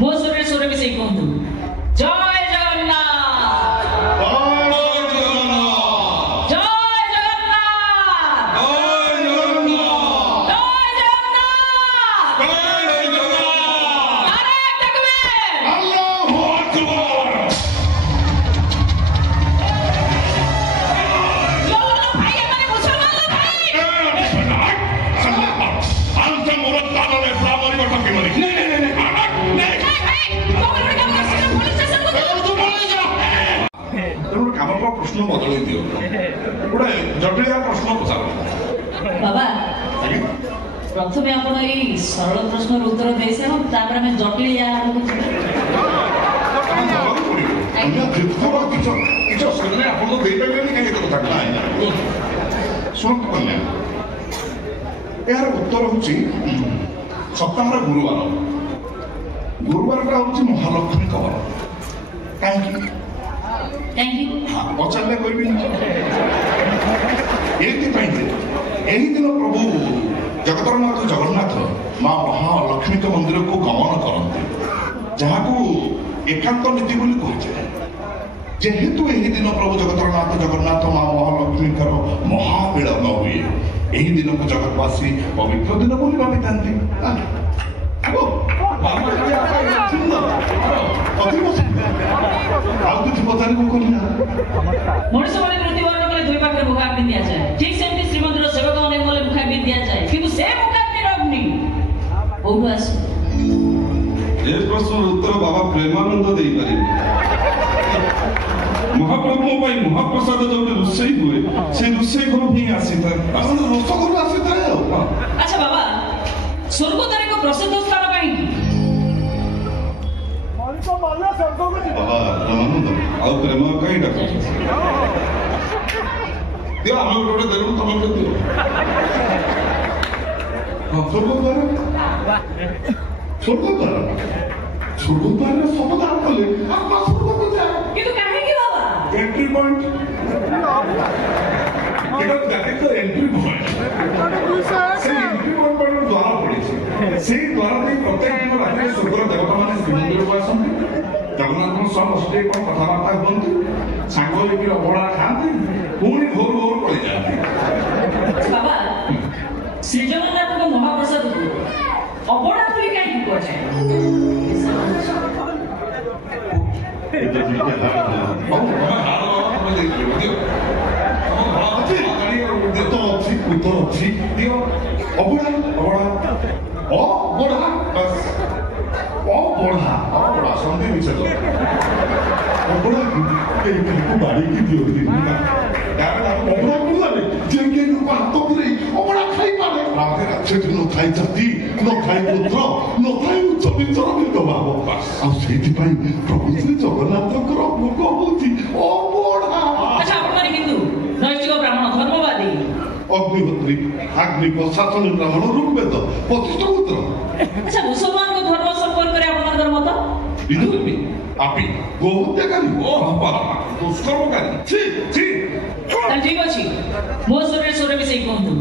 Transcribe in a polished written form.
ମୋ ସ୍ୱରରେ ମିଶେଇ କୁହନ୍ତୁ ଜୟ प्रश्न बदल दियो गोटे जटिल प्रश्न पचार बाबा प्रथमे आपण ए सरल प्रश्न उत्तर दे से हम तापर में जटिल या यार उत्तर हूँ सप्ताह गुरुवार गुरुवार टा हूँ महालक्ष्मी कवर कहीं पचारे कह दिन प्रभु जगतरनाथ जगन्नाथ माँ महालक्ष्मी मंदिर को गमन करते जहाँ को एकांत नीति कहुए जेहेतु यही दिन प्रभु जगतरनाथ जगन्नाथ माँ महालक्ष्मी महामिलन हुए यही दिन को जगतवासी पवित्र दिन बोली भावी था मनुष्य वाले मृत्युवरण कले दुई पाखे मुखा भी दिया जाए ठीक सेमती श्रीमंदिर सेवक माने बोले मुखा भी दिया जाए किंतु से मुखा भी रखनी ओहु आस ए प्रश्न उत्तर बाबा प्रेमानंद देई पारे महाप्रभु भाई महाप्रसाद जो रुसई हुए से रुसई घर भी आसीता अपन रोस घर आसीता अच्छा बाबा स्वर्गद्वार को प्रसिद्ध स्थान कहीं ଆଉ ପ୍ରେମ କାହିଁ ଡାକୁଛ ଦିଅ ଆମେ ଗୋଟେ ଦେଲୁ ତମେ ଗୋଟେ ଦିଅ ସ୍ୱର୍ଗଦ୍ୱାର ସବୁ ଦାନ କଲେ ସ୍ୱର୍ଗକୁ ଯାଏ କିନ୍ତୁ କାହିଁକି ବାବା एंट्री पॉइंट एटा देखो तो एंट्री पॉइंट से एंट्री पॉइंट पर द्वार पड़ी से द्वार दे प्रत्येक दिन रात्रि स्वर्ग देवता माने श्रीमंदिर को आसंती जगन्नाथ समस्ते कोन कथाबार्ता होती सांग लेके अबड़ा खाती पुणी भोर भोर पड़ी जाती बाबा श्री जगन्नाथ को महाप्रसाद को अबड़ा तुली काहे को जाए उत्तर अच्छी दियो अबड़ा बस अबड़ा संधि विषय अबड़ा को बाड़ी की दियो अबड़ा बोलावे जेके लोक हाथ पुरे अबड़ा खाई पारे राते अच्छे दिन खाई जाती न खाई पुत्र न खाई उच्च विचार में दबाव आ सेति पई प्रभु श्री जगन्नाथ को भोग होती अबड़ा अच्छा अपन हिंदू नैतिक ब्राह्मण धर्मवादी अग्निहोत्री अग्नि प्रशासन ब्राह्मण ऋग्वेद 25 पुत्र अच्छा मुसलमान को धर्म संपर्क करे आपनकर मत विदुरबी आपी गोहत्याकारी ओ बाबा दुष्कर्मकारी छी छी ठीक अछि मो स्वर में से कहूँ